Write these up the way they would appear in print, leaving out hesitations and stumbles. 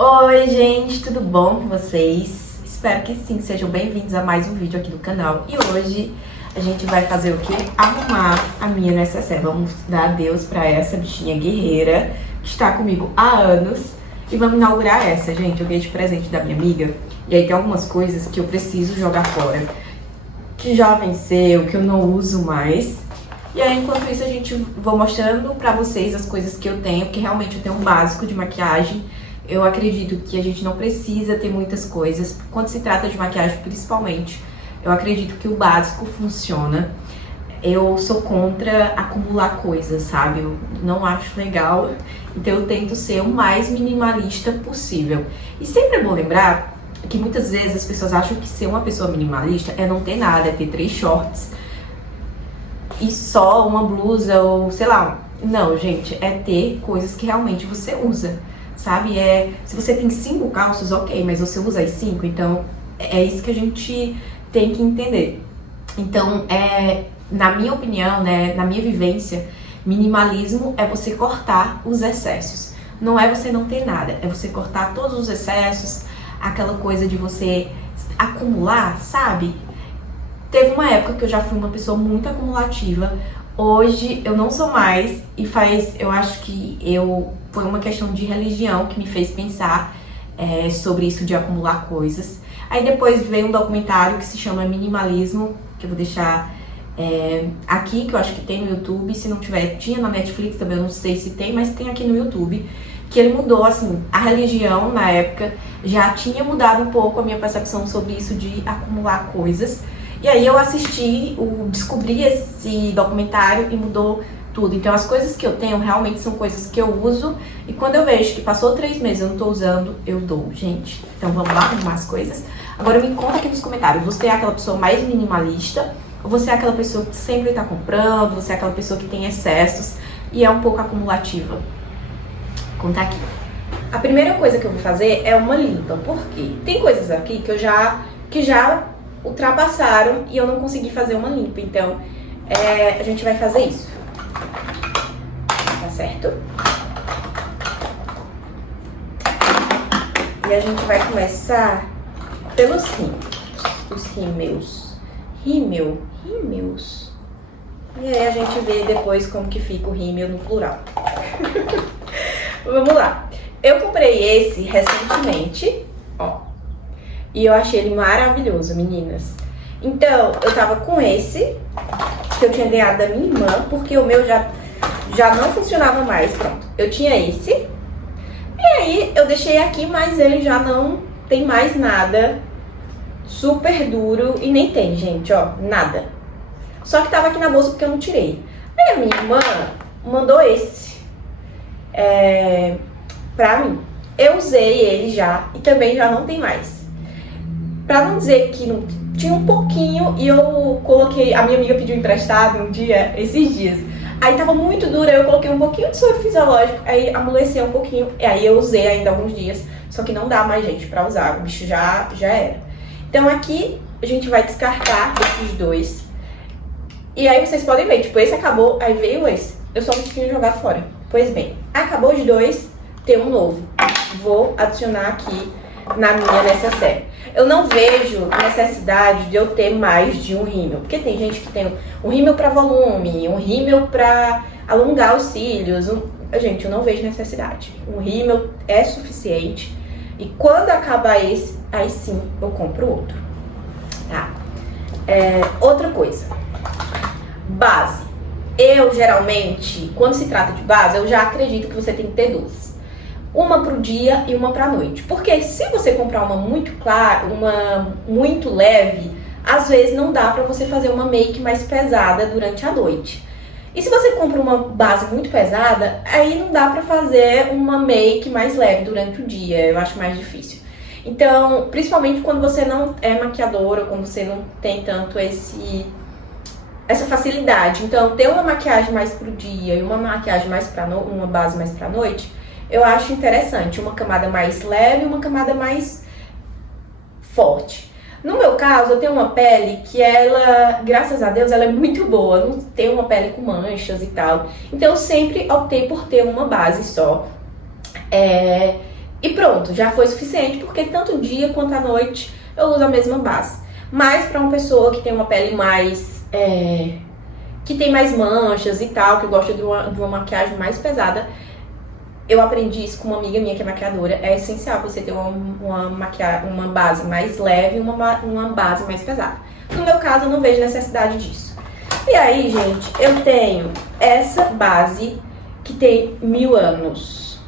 Oi gente, tudo bom com vocês? Espero que sim, sejam bem-vindos a mais um vídeo aqui do canal. E hoje a gente vai fazer o quê? Arrumar a minha necessaire. Vamos dar adeus pra essa bichinha guerreira que está comigo há anos. E vamos inaugurar essa, gente. Eu ganhei de presente da minha amiga. E aí tem algumas coisas que eu preciso jogar fora, que já venceu, que eu não uso mais. E aí, enquanto isso, vou mostrando pra vocês as coisas que eu tenho, porque realmente eu tenho um básico de maquiagem. Eu acredito que a gente não precisa ter muitas coisas, quando se trata de maquiagem principalmente. Eu acredito que o básico funciona. Eu sou contra acumular coisas, sabe? Eu não acho legal, então eu tento ser o mais minimalista possível. E sempre é bom lembrar que muitas vezes as pessoas acham que ser uma pessoa minimalista é não ter nada, é ter 3 shorts e só uma blusa ou sei lá. Não, gente, é ter coisas que realmente você usa. Sabe, se você tem 5 calças, ok, mas você usa as 5, então é isso que a gente tem que entender. Então, na minha opinião, né, na minha vivência, minimalismo é você cortar os excessos. Não é você não ter nada, é você cortar todos os excessos, aquela coisa de você acumular, sabe? Teve uma época que eu já fui uma pessoa muito acumulativa. Hoje eu não sou mais e eu acho que foi uma questão de religião que me fez pensar sobre isso de acumular coisas. Aí depois veio um documentário que se chama Minimalismo, que eu vou deixar aqui, que eu acho que tem no YouTube. Se não tiver, tinha na Netflix também, eu não sei se tem, mas tem aqui no YouTube. Que ele mudou, assim, a religião na época já tinha mudado um pouco a minha percepção sobre isso de acumular coisas. E aí eu descobri esse documentário e mudou tudo. Então as coisas que eu tenho realmente são coisas que eu uso. E quando eu vejo que passou 3 meses e eu não tô usando, eu dou, gente. Então vamos lá arrumar as coisas. Agora me conta aqui nos comentários, você é aquela pessoa mais minimalista? Ou você é aquela pessoa que sempre tá comprando? Você é aquela pessoa que tem excessos e é um pouco acumulativa? Conta aqui. A primeira coisa que eu vou fazer é uma limpa. Por quê? Tem coisas aqui que já ultrapassaram e eu não consegui fazer uma limpa. Então, a gente vai fazer isso. Tá certo? E a gente vai começar pelos rímels. Os rímels. Rímels. E aí a gente vê depois como que fica o rímel no plural. Vamos lá. Eu comprei esse recentemente, ó. E eu achei ele maravilhoso, meninas. Então, eu tava com esse, que eu tinha ganhado da minha irmã, porque o meu já não funcionava mais, pronto. Eu tinha esse, e aí eu deixei aqui, mas ele já não tem mais nada. Super duro, e nem tem, gente, ó, nada. Só que tava aqui na bolsa porque eu não tirei. Aí a minha irmã mandou esse pra mim. Eu usei ele já, e também já não tem mais. Pra não dizer que não tinha um pouquinho, e eu coloquei, a minha amiga pediu emprestado um dia, esses dias. Aí tava muito dura, eu coloquei um pouquinho de soro fisiológico, aí amoleceu um pouquinho, e aí eu usei ainda alguns dias, só que não dá mais, gente, pra usar, o bicho já era. Então aqui a gente vai descartar esses dois. E aí vocês podem ver, tipo, esse acabou, aí veio esse. Eu só consegui jogar fora. Pois bem, acabou os dois, tem um novo. Vou adicionar aqui na minha necessaire. Eu não vejo necessidade de eu ter mais de um rímel, porque tem gente que tem um rímel para volume, um rímel para alongar os cílios. Gente, eu não vejo necessidade. Um rímel é suficiente. E quando acabar esse, aí sim eu compro outro. Tá? Outra coisa. Base. Eu geralmente, quando se trata de base, eu já acredito que você tem que ter 2. Uma pro dia e uma pra noite. Porque se você comprar uma muito clara, uma muito leve, às vezes não dá pra você fazer uma make mais pesada durante a noite. E se você compra uma base muito pesada, aí não dá pra fazer uma make mais leve durante o dia. Eu acho mais difícil. Então, principalmente quando você não é maquiadora, quando você não tem tanto essa facilidade. Então, ter uma maquiagem mais pro dia e uma maquiagem mais uma base mais pra noite, eu acho interessante. Uma camada mais leve e uma camada mais forte. No meu caso, eu tenho uma pele que ela, graças a Deus, ela é muito boa. Não tenho uma pele com manchas e tal. Então, eu sempre optei por ter uma base só. E pronto, já foi suficiente, porque tanto dia quanto à noite eu uso a mesma base. Mas pra uma pessoa que tem uma pele mais... que tem mais manchas e tal, que gosta de uma maquiagem mais pesada, eu aprendi isso com uma amiga minha que é maquiadora. É essencial você ter uma base mais leve e uma base mais pesada. No meu caso, eu não vejo necessidade disso. E aí, gente, eu tenho essa base que tem 1000 anos.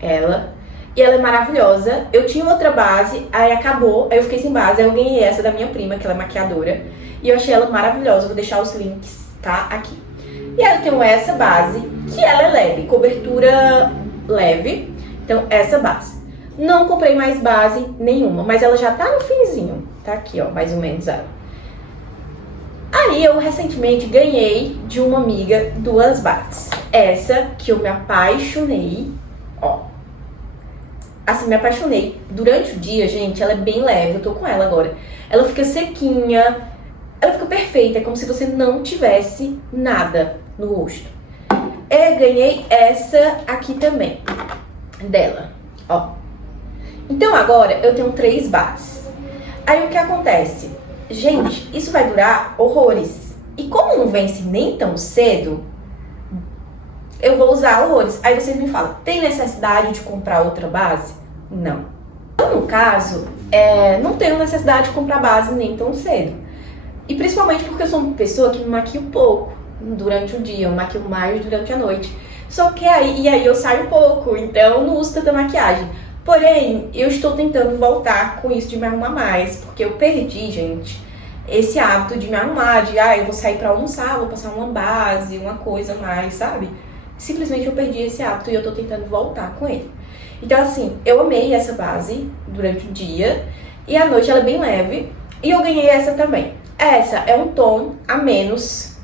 E ela é maravilhosa. Eu tinha outra base, aí acabou, aí eu fiquei sem base. Aí eu ganhei essa da minha prima, que ela é maquiadora. E eu achei ela maravilhosa. Eu vou deixar os links, tá? Aqui. E aí eu tenho essa base, que ela é leve, cobertura leve. Então, essa base. Não comprei mais base nenhuma, mas ela já tá no finzinho. Tá aqui, ó, mais ou menos ela. Aí eu recentemente ganhei de uma amiga 2 bases. Essa que eu me apaixonei, ó. Assim, me apaixonei. Durante o dia, gente, ela é bem leve, eu tô com ela agora. Ela fica sequinha, ela fica perfeita, é como se você não tivesse nada no rosto. Eu ganhei essa aqui também, dela, ó. Então agora eu tenho 3 bases. Aí o que acontece? Gente, isso vai durar horrores. E como não vence nem tão cedo, eu vou usar horrores. Aí vocês me falam, tem necessidade de comprar outra base? Não. Então, no caso, não tenho necessidade de comprar base nem tão cedo. E principalmente porque eu sou uma pessoa que me maquio pouco durante o dia. Eu maquio mais durante a noite. Só que aí eu saio pouco, então não uso tanta maquiagem. Porém, eu estou tentando voltar com isso de me arrumar mais, porque eu perdi, gente, esse hábito de me arrumar, de, eu vou sair pra almoçar, vou passar uma base, uma coisa a mais, sabe? Simplesmente eu perdi esse hábito e eu tô tentando voltar com ele. Então, assim, eu amei essa base durante o dia e à noite ela é bem leve e eu ganhei essa também. Essa é um tom a menos,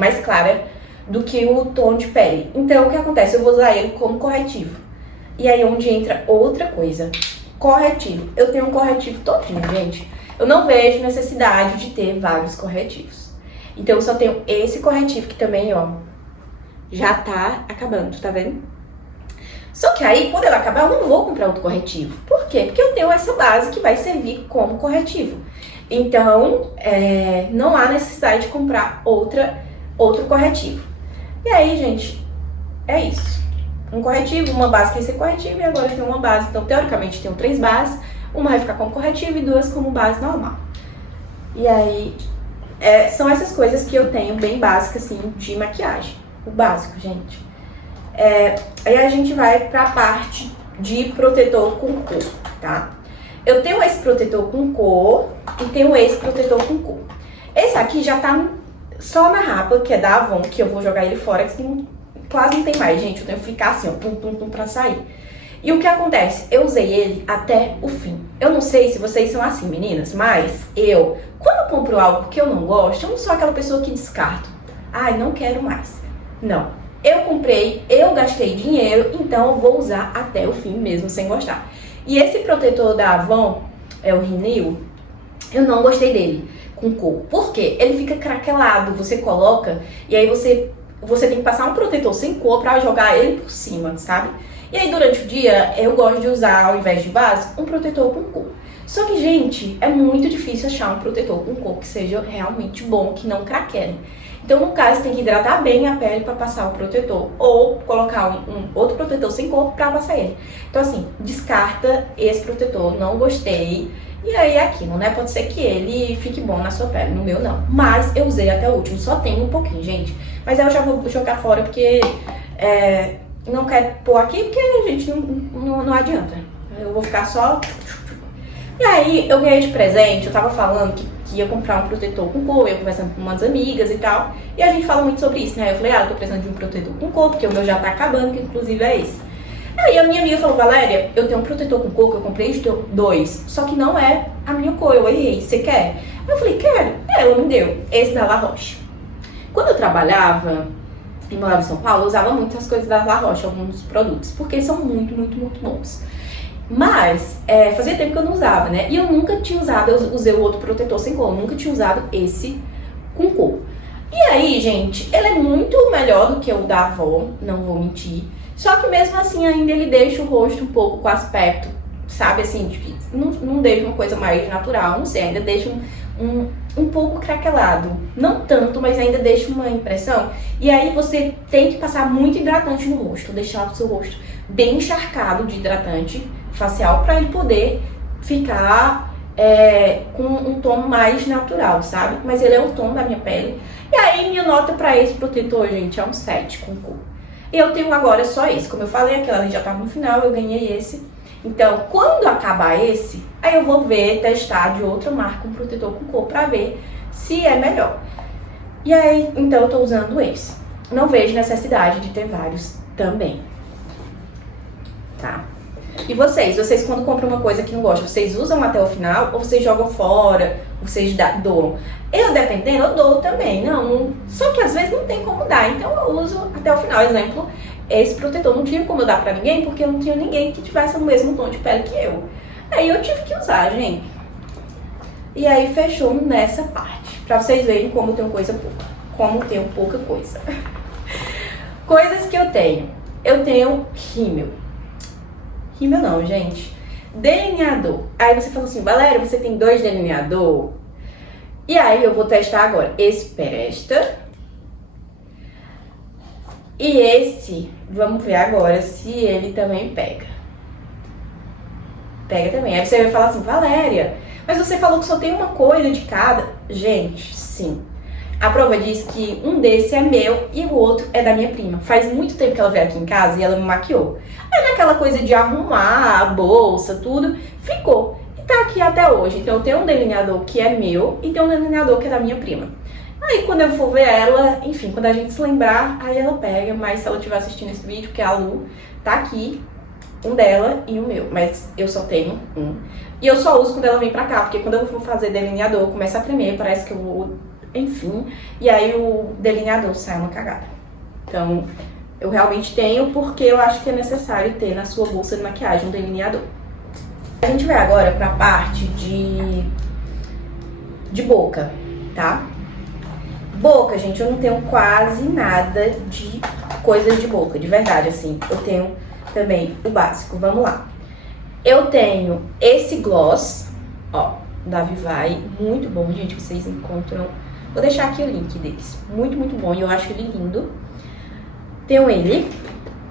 mais clara do que o tom de pele. Então, o que acontece? Eu vou usar ele como corretivo. E aí onde entra outra coisa, corretivo. Eu tenho um corretivo todinho, gente. Eu não vejo necessidade de ter vários corretivos. Então eu só tenho esse corretivo que também, ó, já tá acabando, tá vendo? Só que aí, quando ele acabar, eu não vou comprar outro corretivo. Por quê? Porque eu tenho essa base que vai servir como corretivo. Então, não há necessidade de comprar outro corretivo. E aí, gente, é isso. Um corretivo, uma base que vai ser corretivo e agora eu tenho uma base. Então, teoricamente, tenho 3 bases. Uma vai ficar como corretivo e 2 como base normal. E aí, são essas coisas que eu tenho bem básicas, assim, de maquiagem. O básico, gente. Aí a gente vai pra parte de protetor com cor, tá? Eu tenho esse protetor com cor e tenho esse protetor com cor. Esse aqui já tá só na rapa, que é da Avon, que eu vou jogar ele fora, que quase não tem mais, gente. Eu tenho que ficar assim, ó, pum, pra sair. E o que acontece? Eu usei ele até o fim. Eu não sei se vocês são assim, meninas, mas quando eu compro algo que eu não gosto, eu não sou aquela pessoa que descarto. Ai, não quero mais. Não. Eu comprei, eu gastei dinheiro, então eu vou usar até o fim mesmo, sem gostar. E esse protetor da Avon, é o Renew, eu não gostei dele com cor. Por quê? Ele fica craquelado, você coloca e aí você tem que passar um protetor sem cor pra jogar ele por cima, sabe? E aí durante o dia eu gosto de usar, ao invés de base, um protetor com cor. Só que, gente, é muito difícil achar um protetor com cor que seja realmente bom, que não craquele. Então, no caso, tem que hidratar bem a pele para passar o protetor ou colocar um outro protetor sem cor para passar ele. Então, assim, descarta esse protetor, não gostei. E aí é aquilo, né? Pode ser que ele fique bom na sua pele, no meu não. Mas eu usei até o último, só tem um pouquinho, gente. Mas aí eu já vou jogar fora porque não quero pôr aqui porque, gente, não adianta. Eu vou ficar só... E aí, eu ganhei de presente, eu tava falando que ia comprar um protetor com cor, eu conversando com umas amigas e tal. E a gente fala muito sobre isso, né? Eu falei, eu tô precisando de um protetor com cor, porque o meu já tá acabando, que inclusive é esse. Aí a minha amiga falou, Valéria, eu tenho um protetor com cor que eu comprei de 2, só que não é a minha cor, eu errei, você quer? Eu falei, quero. Ela me deu, esse da La Roche. Quando eu trabalhava e morava em São Paulo, eu usava muito as coisas da La Roche, alguns produtos, porque são muito, muito, muito bons. Mas, fazia tempo que eu não usava, né? E eu nunca tinha usado, eu usei o outro protetor sem cor, eu nunca tinha usado esse com cor. E aí, gente, ele é muito melhor do que o da Avon, não vou mentir. Só que mesmo assim ainda ele deixa o rosto um pouco com aspecto, sabe, assim, tipo, não deixa uma coisa mais natural, não sei, ainda deixa um pouco craquelado. Não tanto, mas ainda deixa uma impressão. E aí você tem que passar muito hidratante no rosto, deixar o seu rosto bem encharcado de hidratante facial para ele poder ficar com um tom mais natural, sabe? Mas ele é o tom da minha pele. E aí minha nota para esse protetor, gente, é um 7 com cor. Eu tenho agora só esse. Como eu falei, aquela ali já tava no final, eu ganhei esse. Então, quando acabar esse, aí eu vou testar de outra marca um protetor com cor pra ver se é melhor. E aí, então eu tô usando esse. Não vejo necessidade de ter vários também. Tá? E vocês quando compram uma coisa que não gostam, vocês usam até o final ou vocês jogam fora, ou vocês doam? Eu, dependendo, eu dou também. Só que às vezes não tem como dar, então eu uso até o final. Exemplo, esse protetor não tinha como eu dar pra ninguém, porque não tinha ninguém que tivesse o mesmo tom de pele que eu. Aí eu tive que usar, gente. E aí fechou nessa parte, pra vocês verem como eu tenho coisa pouca. Como eu tenho pouca coisa. Coisas que eu tenho. Eu tenho rímel. Rímel não, gente. Delineador. Aí você falou assim, Valéria, você tem 2 delineador? E aí eu vou testar agora. Esse presta. E esse, vamos ver agora se ele também pega. Pega também. Aí você vai falar assim, Valéria, mas você falou que só tem uma coisa de cada. Gente, sim. A prova diz que um desse é meu e o outro é da minha prima. Faz muito tempo que ela veio aqui em casa e ela me maquiou. Aí naquela coisa de arrumar a bolsa, tudo, ficou. E tá aqui até hoje. Então eu tenho um delineador que é meu e tem um delineador que é da minha prima. Aí quando eu for ver ela, enfim, quando a gente se lembrar, aí ela pega. Mas se ela estiver assistindo esse vídeo, que é a Lu, tá aqui, um dela e o meu. Mas eu só tenho um. E eu só uso quando ela vem pra cá, porque quando eu for fazer delineador, começa a tremer, parece que eu vou... Enfim, e aí o delineador sai uma cagada. Então, eu realmente tenho porque eu acho que é necessário ter na sua bolsa de maquiagem um delineador. A gente vai agora pra parte de boca, tá? Boca, gente, eu não tenho quase nada de coisas de boca, de verdade, assim. Eu tenho também o básico, vamos lá. Eu tenho esse gloss, ó, da Vivai, muito bom, gente, vocês encontram... Vou deixar aqui o link deles. Muito, muito bom. E eu acho ele lindo. Tenho ele.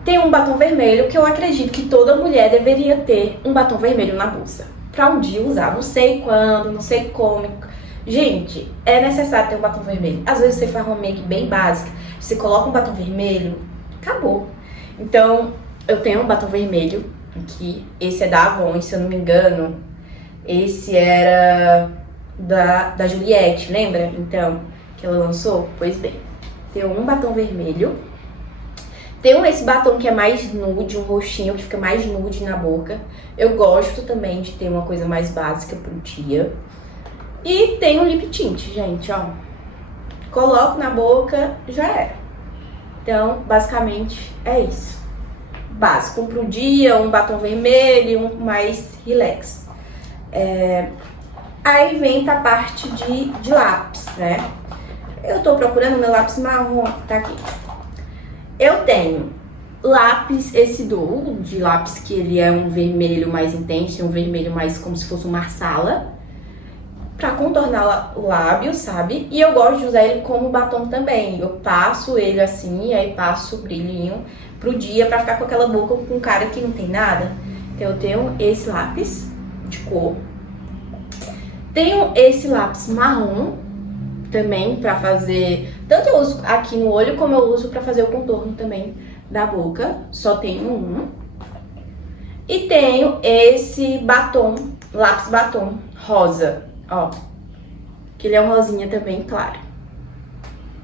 Tem um batom vermelho que eu acredito que toda mulher deveria ter um batom vermelho na bolsa. Pra um dia usar. Não sei quando, não sei como. Gente, é necessário ter um batom vermelho. Às vezes você faz uma make bem básica. Você coloca um batom vermelho. Acabou. Então, eu tenho um batom vermelho aqui. Esse é da Avon, se eu não me engano. Esse era... Da Juliette, lembra? Então, que ela lançou? Pois bem, tem um batom vermelho. Tem esse batom que é mais nude, um roxinho que fica mais nude na boca. Eu gosto também de ter uma coisa mais básica pro dia. E tem um lip tint, gente, ó. Coloco na boca, já era. Então, basicamente, é isso. Básico, um pro dia, um batom vermelho e um mais relax. Aí vem pra parte de lápis, né? Eu tô procurando meu lápis marrom, tá aqui. Eu tenho lápis, esse duo de lápis que ele é um vermelho mais intenso, um vermelho mais como se fosse um marsala, pra contornar o lábio, sabe? E eu gosto de usar ele como batom também. Eu passo ele assim, e aí passo o brilhinho pro dia pra ficar com aquela boca com cara que não tem nada. Então eu tenho esse lápis de cor. Tenho esse lápis marrom também pra fazer... Tanto eu uso aqui no olho, como eu uso pra fazer o contorno também da boca. Só tenho um. E tenho esse batom, lápis batom rosa, ó. Que ele é um rosinha também, claro.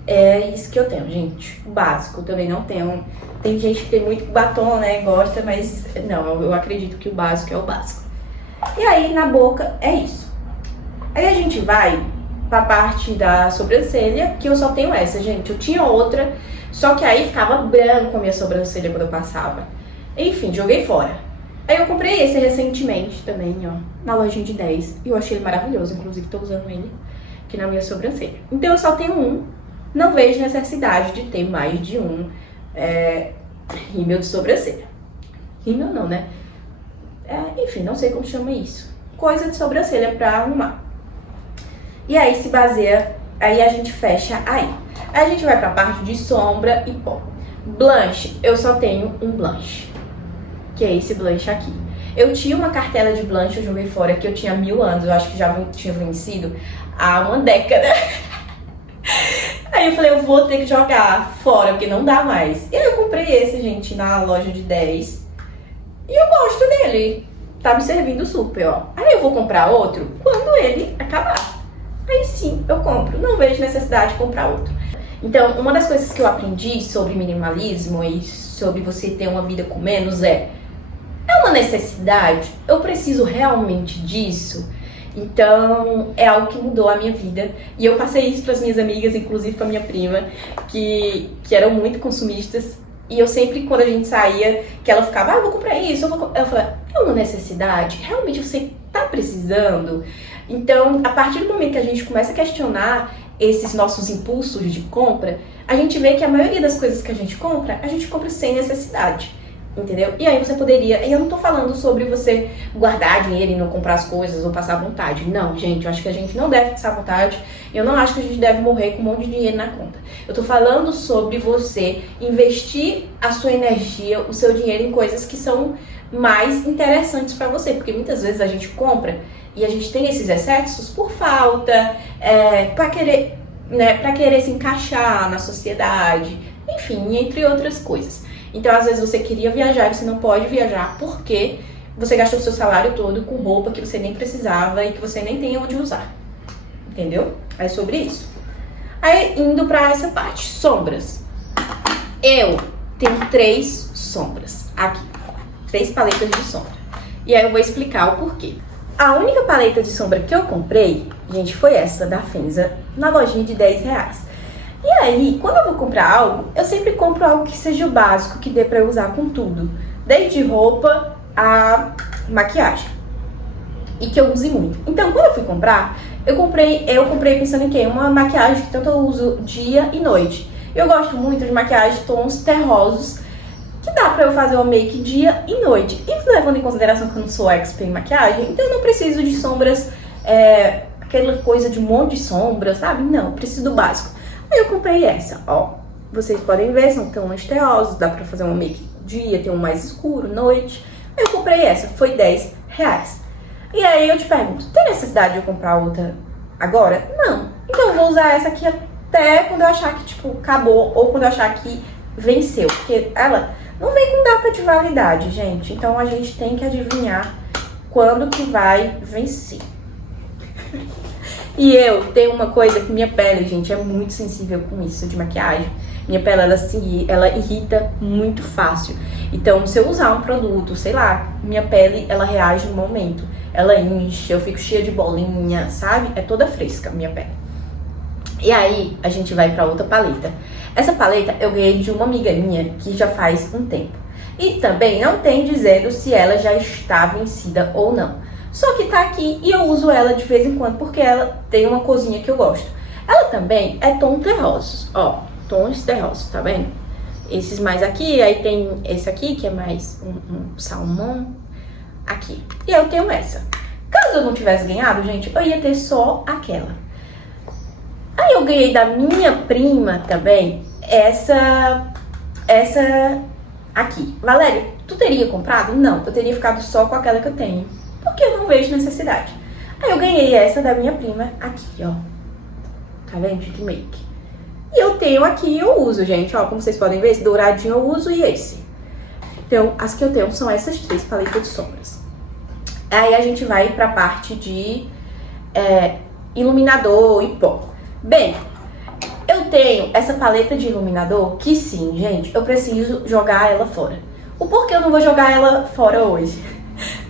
É isso que eu tenho, gente. O básico também não tenho. Tem gente que tem muito batom, né, gosta, mas não, eu acredito que o básico é o básico. E aí, na boca, é isso. Aí a gente vai pra parte da sobrancelha, que eu só tenho essa, gente. Eu tinha outra, só que aí ficava branco a minha sobrancelha quando eu passava. Enfim, joguei fora. Aí eu comprei esse recentemente também, ó, na lojinha de 10. E eu achei ele maravilhoso, inclusive tô usando ele aqui na minha sobrancelha. Então eu só tenho um, não vejo necessidade de ter mais de um. rímel de sobrancelha. Rímel não, né? Enfim, não sei como chama isso. Coisa de sobrancelha pra arrumar. E aí se baseia, aí a gente fecha aí. Aí a gente vai pra parte de sombra e pó. Blush, eu só tenho um blush, que é esse blush aqui. Eu tinha uma cartela de blush, eu joguei fora, que eu tinha 1000 anos, eu acho que já tinha vencido há uma década. Aí eu falei, eu vou ter que jogar fora, porque não dá mais. E aí eu comprei esse, gente, na loja de 10. E eu gosto dele. Tá me servindo super, ó. Aí eu vou comprar outro quando ele acabar. Aí sim, eu compro. Não vejo necessidade de comprar outro. Então, uma das coisas que eu aprendi sobre minimalismo e sobre você ter uma vida com menos é uma necessidade? Eu preciso realmente disso? Então, é algo que mudou a minha vida. E eu passei isso para as minhas amigas, inclusive para minha prima, que eram muito consumistas. E eu sempre, quando a gente saía, que ela ficava, eu vou comprar isso, ela falava, é uma necessidade? Realmente você tá precisando? Então, a partir do momento que a gente começa a questionar esses nossos impulsos de compra, a gente vê que a maioria das coisas que a gente compra sem necessidade. Entendeu? E aí você poderia... E eu não tô falando sobre você guardar dinheiro e não comprar as coisas ou passar vontade. Não, gente, eu acho que a gente não deve passar vontade. Eu não acho que a gente deve morrer com um monte de dinheiro na conta. Eu tô falando sobre você investir a sua energia, o seu dinheiro em coisas que são mais interessantes pra você. Porque muitas vezes a gente compra e a gente tem esses excessos por falta, pra querer se encaixar na sociedade, enfim, entre outras coisas. Então, às vezes você queria viajar e você não pode viajar porque você gastou o seu salário todo com roupa que você nem precisava e que você nem tem onde usar. Entendeu? É sobre isso. Aí, indo pra essa parte, sombras. Eu tenho 3 sombras aqui. 3 paletas de sombra. E aí eu vou explicar o porquê. A única paleta de sombra que eu comprei, gente, foi essa da Fenza, na lojinha de R$10. E aí, quando eu vou comprar algo, eu sempre compro algo que seja o básico, que dê pra eu usar com tudo. Desde roupa a maquiagem. E que eu use muito. Então, quando eu fui comprar, eu comprei pensando em quê? Uma maquiagem que tanto eu uso dia e noite. Eu gosto muito de maquiagem de tons terrosos, que dá pra eu fazer uma make dia e noite. E levando em consideração que eu não sou expert em maquiagem, então eu não preciso de sombras, aquela coisa de um monte de sombras, sabe? Não, eu preciso do básico. Aí eu comprei essa, ó. Vocês podem ver, são tons terrosos, dá pra fazer uma make dia, tem um mais escuro, noite. Aí eu comprei essa, foi R$10. E aí eu te pergunto, tem necessidade de eu comprar outra agora? Não. Então eu vou usar essa aqui até quando eu achar que, tipo, acabou, ou quando eu achar que venceu. Porque ela não vem com data de validade, gente. Então a gente tem que adivinhar quando que vai vencer. E eu tenho uma coisa que minha pele, gente, é muito sensível com isso de maquiagem. Minha pele, ela irrita muito fácil. Então, se eu usar um produto, sei lá, minha pele, ela reage no momento. Ela incha, eu fico cheia de bolinha, sabe? É toda fresca a minha pele. E aí, a gente vai pra outra paleta. Essa paleta eu ganhei de uma amiga minha que já faz um tempo. E também não tem dizendo se ela já está vencida ou não. Só que tá aqui e eu uso ela de vez em quando porque ela tem uma corzinha que eu gosto. Ela também é tom terrosos, ó, tons terrosos, tá vendo? Esses mais aqui, aí tem esse aqui que é mais um salmão aqui. E eu tenho essa. Caso eu não tivesse ganhado, gente, eu ia ter só aquela. Aí eu ganhei da minha prima também essa aqui. Valéria, tu teria comprado? Não, eu teria ficado só com aquela que eu tenho. Porque eu não vejo necessidade. Aí eu ganhei essa da minha prima aqui, ó. Tá vendo? De make. E eu tenho aqui e eu uso, gente. Ó, como vocês podem ver, esse douradinho eu uso e esse. Então, as que eu tenho são essas 3 paletas de sombras. Aí a gente vai pra parte de iluminador e pó. Bem, eu tenho essa paleta de iluminador que sim, gente, eu preciso jogar ela fora. O porquê eu não vou jogar ela fora hoje?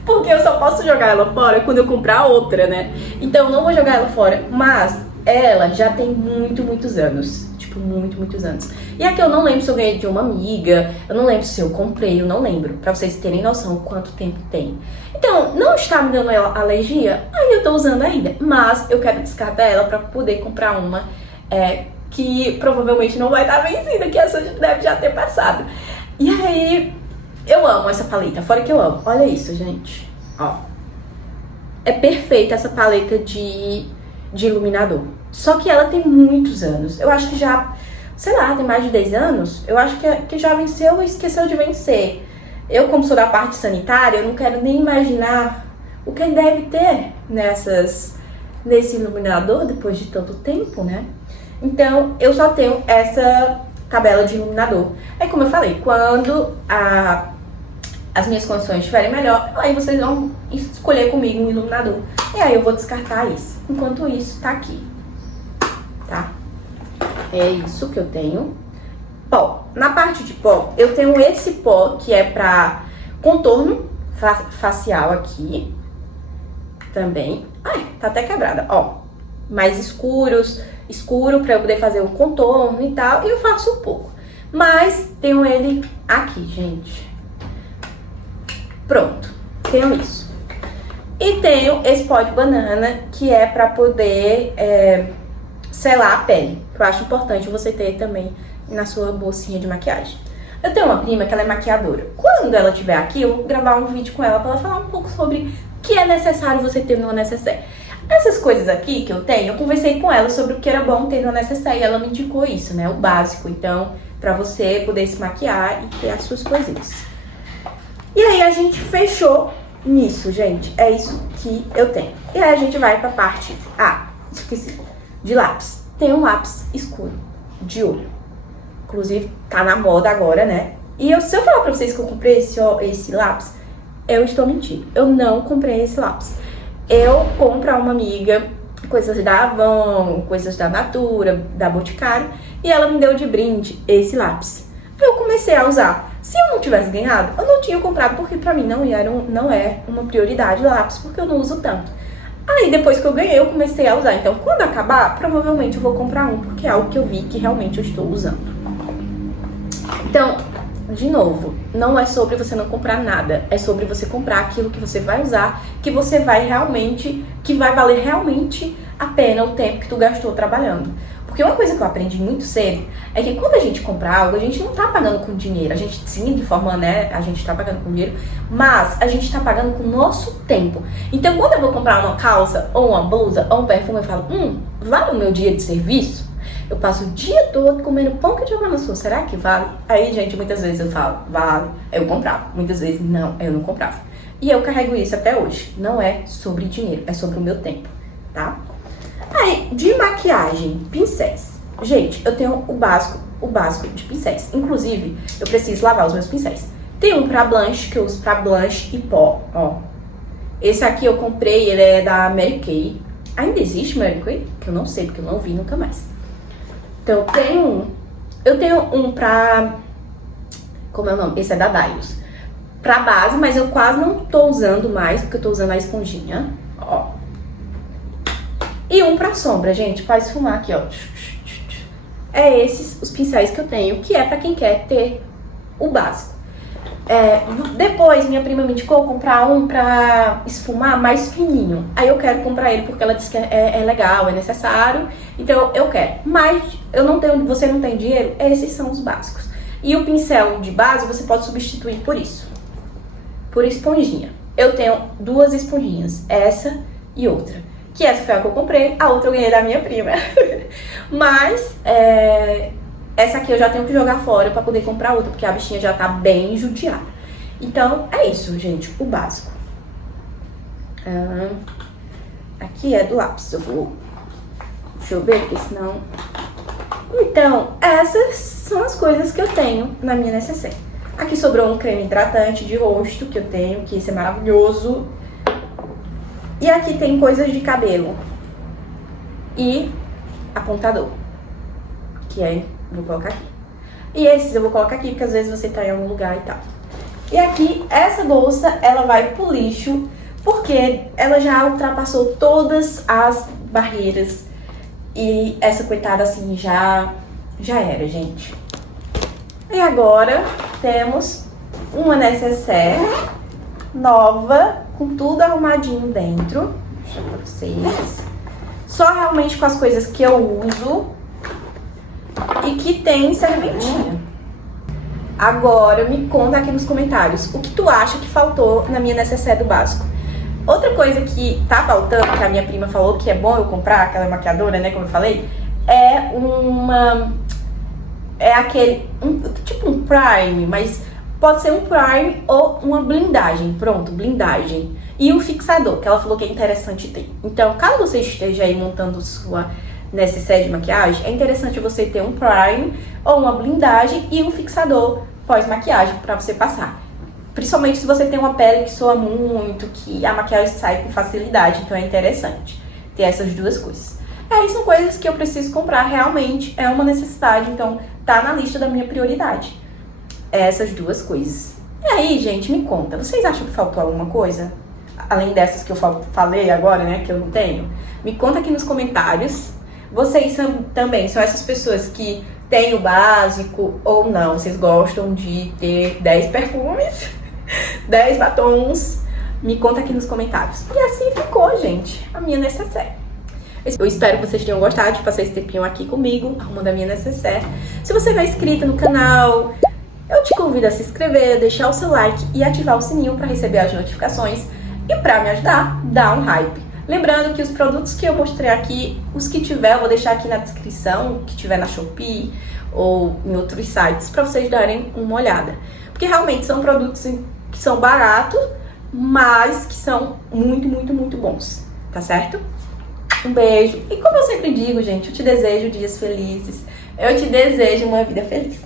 Porque eu só posso jogar ela fora quando eu comprar outra, né? Então eu não vou jogar ela fora, mas ela já tem muitos anos. Tipo, muitos anos. E aqui eu não lembro se eu ganhei de uma amiga, eu não lembro se eu comprei, eu não lembro. Pra vocês terem noção quanto tempo tem. Então, não está me dando alergia, aí eu tô usando ainda. Mas eu quero descartar ela pra poder comprar uma que provavelmente não vai estar vencida, que essa deve já ter passado. E aí, eu amo essa paleta, fora que eu amo. Olha isso, gente, ó. É perfeita essa paleta de iluminador. Só que ela tem muitos anos. Eu acho que já, sei lá, tem mais de 10 anos. Eu acho que já venceu ou esqueceu de vencer. Eu, como sou da parte sanitária, eu não quero nem imaginar o que deve ter nesse iluminador depois de tanto tempo, né? Então, eu só tenho essa tabela de iluminador. Aí, como eu falei, quando as minhas condições estiverem melhor, aí vocês vão escolher comigo um iluminador. E aí eu vou descartar isso. Enquanto isso, tá aqui. Tá? É isso que eu tenho. Pó. Na parte de pó, eu tenho esse pó que é pra contorno facial aqui. Também. Ai, tá até quebrada, ó. Mais escuro pra eu poder fazer o contorno e tal. E eu faço um pouco. Mas tenho ele aqui, gente. Pronto. Tenho isso. E tenho esse pó de banana, que é pra poder selar a pele. Que eu acho importante você ter também na sua bolsinha de maquiagem. Eu tenho uma prima que ela é maquiadora. Quando ela estiver aqui, eu vou gravar um vídeo com ela pra ela falar um pouco sobre o que é necessário você ter no necessaire. Essas coisas aqui que eu tenho, eu conversei com ela sobre o que era bom ter no necessaire e ela me indicou isso, né? O básico, então, pra você poder se maquiar e ter as suas coisinhas. E aí a gente fechou nisso, gente. É isso que eu tenho. E aí a gente vai pra parte... esqueci. De lápis. Tem um lápis escuro de olho. Inclusive, tá na moda agora, né? E se eu falar pra vocês que eu comprei esse lápis, eu estou mentindo. Eu não comprei esse lápis. Eu compro a uma amiga coisas da Avon, coisas da Natura, da Boticário, e ela me deu de brinde esse lápis. Eu comecei a usar. Se eu não tivesse ganhado, eu não tinha comprado, porque pra mim não é uma prioridade o lápis, porque eu não uso tanto. Aí depois que eu ganhei, eu comecei a usar. Então quando acabar, provavelmente eu vou comprar um, porque é algo que eu vi que realmente eu estou usando. Então, de novo, não é sobre você não comprar nada, é sobre você comprar aquilo que você vai usar, que você vai realmente, que vai valer realmente a pena o tempo que tu gastou trabalhando. Porque uma coisa que eu aprendi muito cedo é que quando a gente compra algo, a gente não tá pagando com dinheiro. A gente, sim, de forma, né, a gente tá pagando com dinheiro, mas a gente tá pagando com o nosso tempo. Então, quando eu vou comprar uma calça, ou uma blusa, ou um perfume, eu falo, vale o meu dia de serviço? Eu passo o dia todo comendo pão que de sul. Será que vale? Aí, gente, muitas vezes eu falo, vale. Eu comprava. Muitas vezes, não, eu não comprava. E eu carrego isso até hoje. Não é sobre dinheiro, é sobre o meu tempo, tá? Aí, de maquiagem, pincéis. Gente, eu tenho o básico de pincéis. Inclusive, eu preciso lavar os meus pincéis. Tem um pra blanche, que eu uso pra blanche e pó, ó. Esse aqui eu comprei, ele é da Mary Kay. Ainda existe Mary Kay? Que eu não sei, porque eu não vi nunca mais. Então, eu tenho um pra... Como é o nome? Esse é da Dylos. Pra base, mas eu quase não tô usando mais, porque eu tô usando a esponjinha, ó. E um pra sombra, gente, pra esfumar aqui, ó. É esses os pincéis que eu tenho, que é pra quem quer ter o básico. Depois, minha prima me indicou comprar um pra esfumar mais fininho. Aí eu quero comprar ele porque ela disse que é legal, é necessário. Então eu quero. Mas você não tem dinheiro? Esses são os básicos. E o pincel de base você pode substituir por isso. Por esponjinha. Eu tenho duas esponjinhas, essa e outra. Que essa foi a que eu comprei, a outra eu ganhei da minha prima. Mas essa aqui eu já tenho que jogar fora pra poder comprar outra, porque a bichinha já tá bem judiada. Então, é isso, gente, o básico. Aqui é do lápis, deixa eu ver, porque senão... Então, essas são as coisas que eu tenho na minha necessaire. Aqui sobrou um creme hidratante de rosto que eu tenho, que esse é maravilhoso. E aqui tem coisas de cabelo. E apontador, que vou colocar aqui. E esses eu vou colocar aqui, porque às vezes você tá em algum lugar e tal. E aqui, essa bolsa, ela vai pro lixo, porque ela já ultrapassou todas as barreiras. E essa coitada, assim, já era, gente. E agora, temos uma necessaire nova, com tudo arrumadinho dentro. Deixa eu mostrar pra vocês. Só realmente com as coisas que eu uso. E que tem serventinha. Agora me conta aqui nos comentários o que tu acha que faltou na minha necessaire do básico. Outra coisa que tá faltando, que a minha prima falou que é bom eu comprar, aquela maquiadora, né, como eu falei, tipo um prime, mas pode ser um prime ou uma blindagem. Pronto, blindagem. E um fixador, que ela falou que é interessante ter. Então, caso você esteja aí montando sua necessaire de maquiagem, é interessante você ter um prime ou uma blindagem e um fixador pós-maquiagem para você passar. Principalmente se você tem uma pele que soa muito, que a maquiagem sai com facilidade, então é interessante ter essas duas coisas. Aí são coisas que eu preciso comprar, realmente é uma necessidade, então tá na lista da minha prioridade. Essas duas coisas. E aí, gente, me conta, vocês acham que faltou alguma coisa? Além dessas que eu falei agora, né, que eu não tenho? Me conta aqui nos comentários. Vocês também são essas pessoas que têm o básico ou não? Vocês gostam de ter 10 perfumes, 10 batons? Me conta aqui nos comentários. E assim ficou, gente, a minha necessaire. Eu espero que vocês tenham gostado de passar esse tempinho aqui comigo, arrumando a minha necessaire. Se você não é inscrita no canal, eu te convido a se inscrever, deixar o seu like e ativar o sininho para receber as notificações. E para me ajudar, dá um hype. Lembrando que os produtos que eu mostrei aqui, os que tiver, eu vou deixar aqui na descrição, que tiver na Shopee ou em outros sites, para vocês darem uma olhada. Porque realmente são produtos que são baratos, mas que são muito, muito, muito bons. Tá certo? Um beijo. E como eu sempre digo, gente, eu te desejo dias felizes. Eu te desejo uma vida feliz.